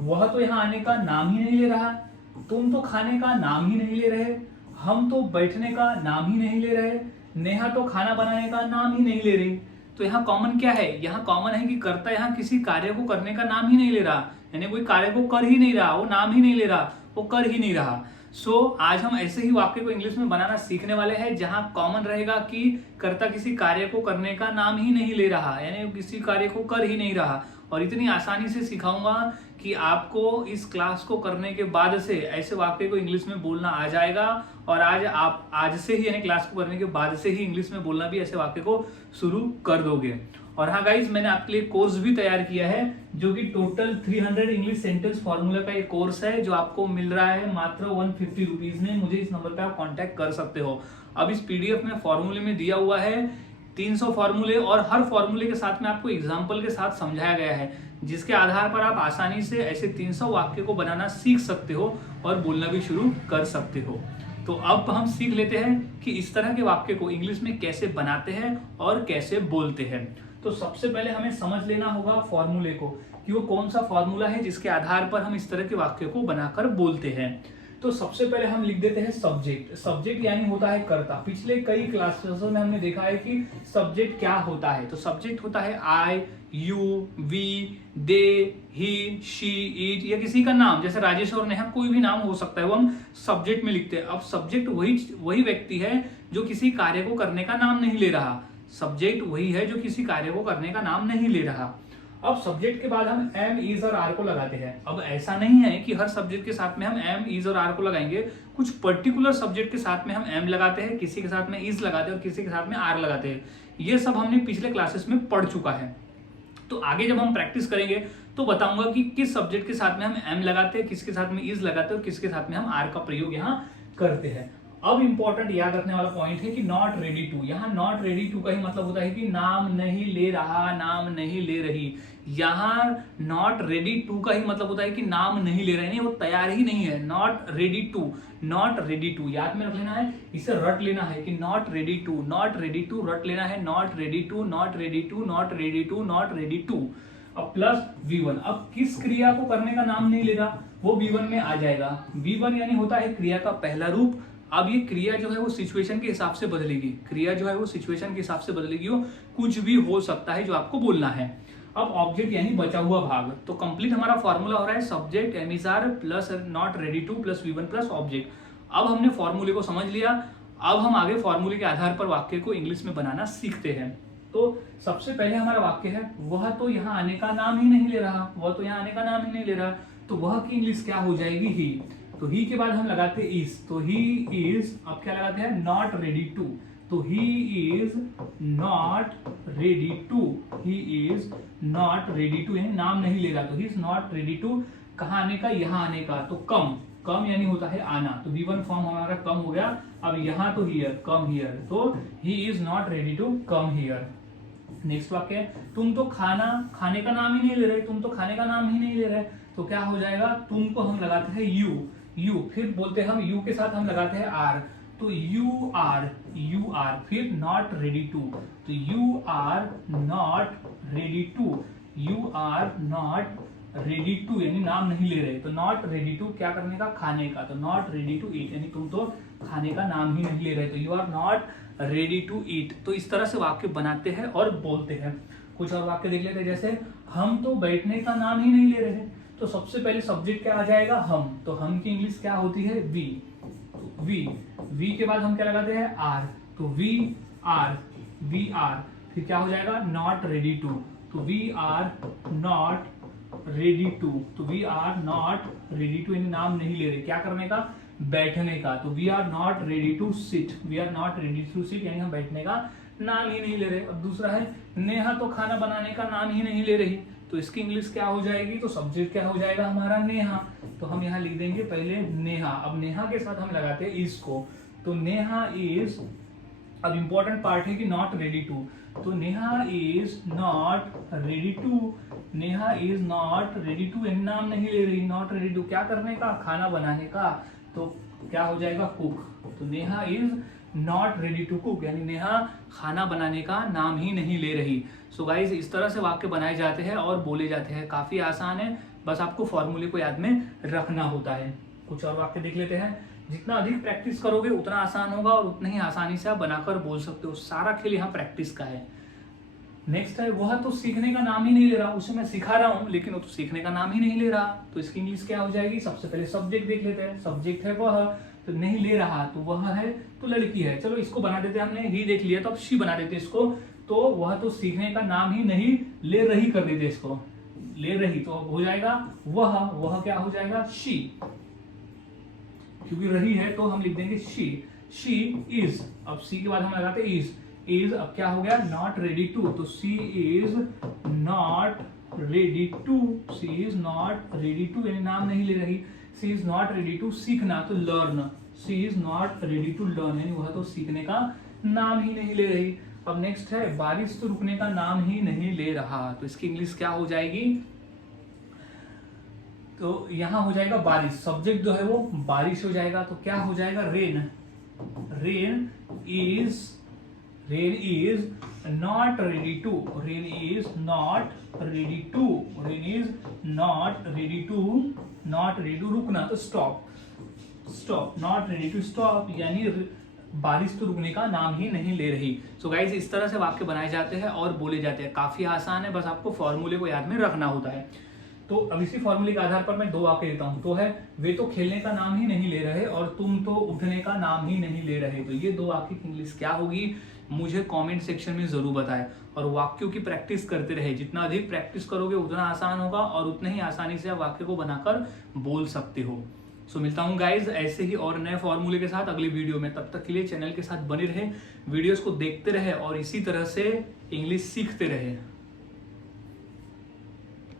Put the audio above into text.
वह तो यहाँ आने का नाम ही नहीं ले रहा, तुम तो खाने का नाम ही नहीं ले रहे, हम तो बैठने का नाम ही नहीं ले रहे, नेहा तो खाना बनाने का नाम ही नहीं ले रही। तो यहाँ कॉमन क्या है, यहाँ कॉमन है कि कर्ता यहाँ किसी कार्य को करने का नाम ही नहीं ले रहा, यानी कोई कार्य को कर ही नहीं रहा, वो नाम ही नहीं ले रहा, वो कर ही नहीं रहा। आज हम ऐसे ही वाक्य को इंग्लिश में बनाना सीखने वाले हैं जहां कॉमन रहेगा कि कर्ता किसी कार्य को करने का नाम ही नहीं ले रहा, यानी किसी कार्य को कर ही नहीं रहा। और इतनी आसानी से सिखाऊंगा कि आपको इस क्लास को करने के बाद से ऐसे वाक्य को इंग्लिश में बोलना आ जाएगा, और आज से ही यानी क्लास को करने के बाद से ही इंग्लिश में बोलना भी ऐसे वाक्य को शुरू कर दोगे। और हाँ गाइज, मैंने आपके लिए कोर्स भी तैयार किया है जो कि टोटल 300 इंग्लिश सेंटेंस फॉर्मूला का एक कोर्स है, जो आपको मिल रहा है मात्र 150 रुपीज में। मुझे इस नंबर पे आप कांटेक्ट कर सकते हो। अब इस पीडीएफ में फॉर्मूले में दिया हुआ है 300 फॉर्मूले, और हर फॉर्मूले के साथ में आपको एग्जाम्पल के साथ समझाया गया है, जिसके आधार पर आप आसानी से ऐसे 300 वाक्य को बनाना सीख सकते हो और बोलना भी शुरू कर सकते हो। तो अब हम सीख लेते हैं कि इस तरह के वाक्य को इंग्लिश में कैसे बनाते हैं और कैसे बोलते हैं। तो सबसे पहले हमें समझ लेना होगा फॉर्मूले को, कि वो कौन सा फॉर्मूला है जिसके आधार पर हम इस तरह के वाक्य को बनाकर बोलते हैं। तो सबसे पहले हम लिख देते हैं सब्जेक्ट। सब्जेक्ट यानी होता है कर्ता। पिछले कई क्लासेस में हमने देखा है कि सब्जेक्ट क्या होता है। तो सब्जेक्ट होता है I, you, we, they, he, she, it, या किसी का नाम, जैसे राजेश और नेहा, कोई भी नाम हो सकता है, वो हम सब्जेक्ट में लिखते हैं। अब सब्जेक्ट वही व्यक्ति है जो किसी कार्य को करने का नाम नहीं ले रहा। सब्जेक्ट वही है जो किसी कार्य को करने का नाम नहीं ले रहा। अब सब्जेक्ट के बाद हम एम, इज और आर को लगाते हैं। अब ऐसा नहीं है कि हर सब्जेक्ट के साथ में हम एम, इज और आर को लगाएंगे। कुछ पर्टिकुलर सब्जेक्ट के साथ में हम एम लगाते हैं, किसी के साथ में इज लगाते हैं और किसी के साथ में आर लगाते हैं। ये सब हमने पिछले क्लासेस में पढ़ चुका है। तो आगे जब हम प्रैक्टिस करेंगे तो बताऊंगा कि किस सब्जेक्ट के साथ में हम एम लगाते हैं, किसके साथ में इज लगाते हैं और किसके साथ में हम आर का प्रयोग यहाँ करते हैं। अब इंपॉर्टेंट याद रखने वाला पॉइंट है कि नॉट रेडी टू। यहाँ नॉट रेडी टू का ही मतलब होता है कि नाम नहीं ले रहा, नाम नहीं ले रही। यहाँ नॉट रेडी टू का ही मतलब होता है कि नाम नहीं ले रहे, नहीं, वो तैयार ही नहीं है। Not ready to, not ready to याद में रख लेना है, इसे रट लेना है कि not ready to, not ready to रट लेना है। Not ready to, not ready to, not ready to, not ready to. अब प्लस V1। अब किस क्रिया को करने का नाम नहीं ले रहा, वो V1 में आ जाएगा। V1 यानी होता है क्रिया का पहला रूप। अब ये क्रिया जो है वो सिचुएशन के हिसाब से बदलेगी। क्रिया जो है वो सिचुएशन के हिसाब से बदलेगी, वो कुछ भी हो सकता है जो आपको बोलना है। अब ऑब्जेक्ट यानी बचा हुआ भाग। तो कंप्लीट हमारा फॉर्मूला हो रहा है subject M is R plus not ready to plus V1 plus object. अब हमने फॉर्मूले को समझ लिया। अब हम आगे फॉर्मूले के आधार पर वाक्य को इंग्लिश में बनाना सीखते हैं। तो सबसे पहले हमारा वाक्य है, वह तो यहाँ आने का नाम ही नहीं ले रहा। वह तो यहाँ आने का नाम ही नहीं ले रहा। तो वह की इंग्लिश क्या हो जाएगी, ही। तो ही के बाद हम लगाते इज। तो ही इज, अब क्या लगाते हैं, नॉट रेडी टू। तो he is not ready to, he is not ready to, यानी नाम नहीं ले रहा। तो he is not ready to कहाँ आने का, यहाँ आने का। तो कम, कम यानी होता है आना। तो V1 फॉर्म हमारा कम हो गया। अब यहाँ तो हियर, कम हियर। तो he is not ready to come here. Next वाक्य है, तुम तो खाने का नाम ही नहीं ले रहे। तुम तो खाने का नाम ही नहीं ले रहे। तो क्या हो जाएगा, तुम को हम लगाते हैं यू, फिर बोलते हैं हम यू के साथ हम लगाते हैं आर। तो यू आर, फिर नॉट रेडी टू। तो you are not ready to, you are not ready to यानी नाम नहीं ले रहे। तो नॉट रेडी टू क्या करने का, खाने का। तो नॉट रेडी टू ईट यानी तुम तो खाने का नाम ही नहीं ले रहे। तो you are not ready to eat. तो इस तरह से वाक्य बनाते हैं और बोलते हैं। कुछ और वाक्य देख लेते हैं, जैसे हम तो बैठने का नाम ही नहीं ले रहे। तो सबसे पहले सब्जेक्ट क्या आ जाएगा, हम। तो हम की इंग्लिश क्या होती है, वी। वी के बाद हम क्या लगाते हैं, आर। तो वी आर, फिर क्या हो जाएगा, नॉट रेडी टू। तो we are not ready to. तो we are not ready to यानी नाम नहीं ले रहे, क्या करने का, बैठने का। तो we are not ready to sit, we are not ready to sit यानी हम बैठने का नाम ही नहीं ले रहे। अब दूसरा है, नेहा तो खाना बनाने का नाम ही नहीं ले रही। तो इसकी इंग्लिश क्या हो जाएगी, तो सब्जेक्ट क्या हो जाएगा हमारा, नेहा। तो हम यहाँ लिख देंगे पहले नेहा। अब नेहा के साथ हम लगाते हैं इज को। तो नेहा इज, अब इंपॉर्टेंट पार्ट है कि नॉट रेडी टू। तो Neha is not ready to, Neha is not ready to यानी नाम नहीं ले रही। नॉट रेडी टू क्या करने का, खाना बनाने का। तो क्या हो जाएगा, कुक। तो Neha is not ready to cook यानी नेहा खाना बनाने का नाम ही नहीं ले रही। सो गाइज, इस तरह से वाक्य बनाए जाते हैं और बोले जाते हैं। काफी आसान है, बस आपको फॉर्मूले को याद में रखना होता है। कुछ और वाक्य देख लेते हैं। जितना अधिक प्रैक्टिस करोगे उतना आसान होगा और उतना ही आसानी से आप बनाकर बोल सकते हो। सारा खेल यहाँ प्रैक्टिस का है। नेक्स्ट है, वह तो सीखने का नाम ही नहीं ले रहा। उसे मैं सिखा रहा हूँ लेकिन वो तो सीखने का नाम ही नहीं ले रहा, तो इसकी इंग्लिश क्या हो जाएगी? सबसे पहले सब्जेक्ट देख लेते हैं। सब्जेक्ट है वह, तो नहीं ले रहा तो वह है, तो लड़की है। चलो इसको बना देते हैं, हमने ही देख लिया तो अब शी बना देते इसको। तो वह तो सीखने का नाम ही नहीं ले रही कर देते इसको, ले रही तो हो जाएगा वह क्या हो जाएगा? शी, क्योंकि रही है तो हम लिख देंगे शी इज। अब सी के बाद हम लगाते इज अब क्या हो गया? नॉट रेडी टू, तो she is not ready to यानी नाम नहीं ले रही। She is not ready to सीखना, तो learn. She is not ready to learn यानी वह तो सीखने का नाम ही नहीं ले रही। अब नेक्स्ट है, बारिश तो रुकने का नाम ही नहीं ले रहा, तो इसकी इंग्लिश क्या हो जाएगी? तो यहां हो जाएगा बारिश, सब्जेक्ट जो है वो बारिश हो जाएगा, तो क्या हो जाएगा? Rain is not ready to रुकना, तो stop not ready to stop यानी बारिश तो रुकने का नाम ही नहीं ले रही। सो गाइज इस तरह से वाक्य बनाए जाते हैं और बोले जाते हैं। काफी आसान है, बस आपको फॉर्मूले को याद में रखना होता है। तो अब इसी फॉर्मूले के आधार पर मैं 2 वाक्य देता हूं। तो है, वे तो खेलने का नाम ही नहीं ले रहे और तुम तो उठने का नाम ही नहीं ले रहे। तो ये 2 वाक्य की इंग्लिश क्या होगी? मुझे कमेंट सेक्शन में जरूर बताएं। और वाक्यों की प्रैक्टिस करते रहे। जितना अधिक प्रैक्टिस करोगे उतना आसान होगा और उतने ही आसानी से आप वाक्य को बनाकर बोल सकते हो। सो मिलता हूँ गाइज ऐसे ही और नए फॉर्मूले के साथ अगली वीडियो में। तब तक के लिए चैनल के साथ बने रहे, वीडियोस को देखते रहे और इसी तरह से इंग्लिश सीखते रहे।